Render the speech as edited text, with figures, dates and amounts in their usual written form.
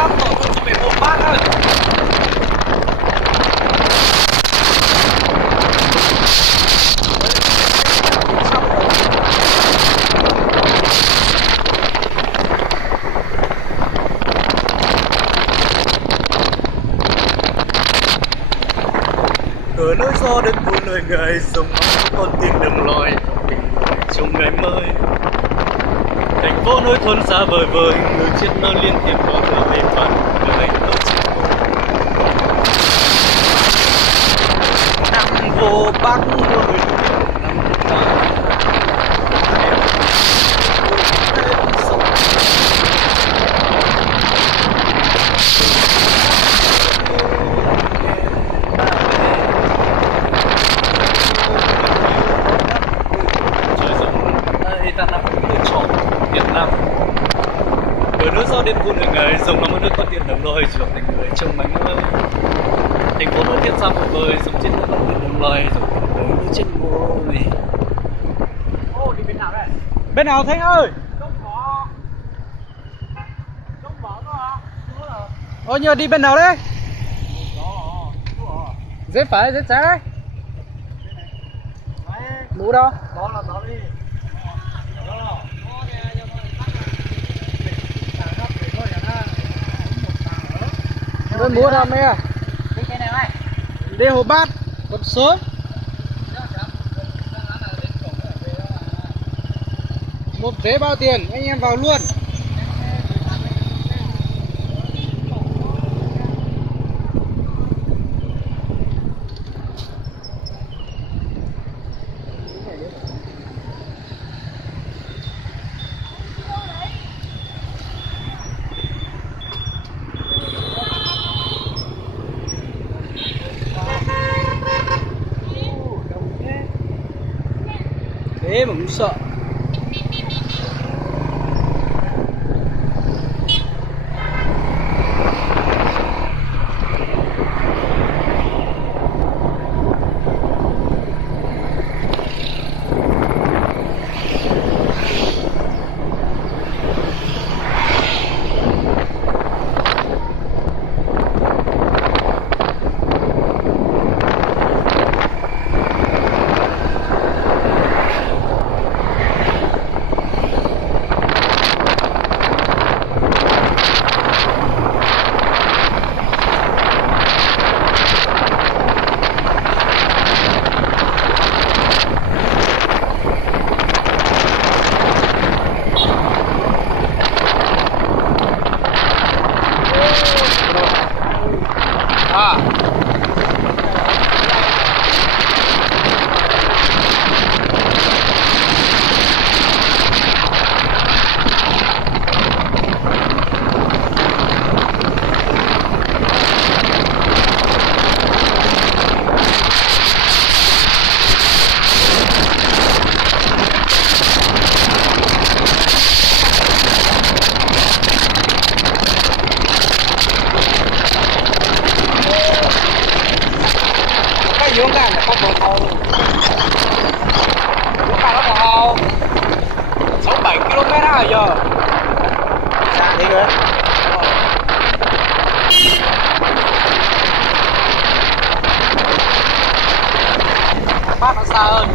lắm rồi, tôi chỉ phải một bát thôi. Cờ nỗi gió đến buồn lời ngài dòng con tim đồng loài trong ngày mới. Thành phố nối thôn xa vời vời, người chết nó liên tiếp có người về phận người nó chết nằm vô bắc người nằm ngoài ta nằm lựa chọn Việt Nam. Cờ nước gió đến buồn người ngày dòng năm nước con tiền đồng lôi trưởng thành người trong mảnh mơ. Thành phố nối thiên xa một vời sống trên con đường đồng loài rồi người trên môi. Ô, đi bên nào đây? Bên nào Thanh ơi? Đông Võ. Đông Võ đó hả? Ôi nhờ đi bên nào đấy? Dễ phải, dễ trái đấy. Mũ đâu? Đó là đó đi. Bên mũ nào mẹ? Cái này này. Đi hồ bát, con số. Một vé bao tiền, anh em vào luôn. Thế mà cũng sợ. Dũng cảm là có bờ hồ. Dũng cảm nó bờ hồ 6-7 km rồi giờ. Xa đi kìa. Phát nó xa hơn.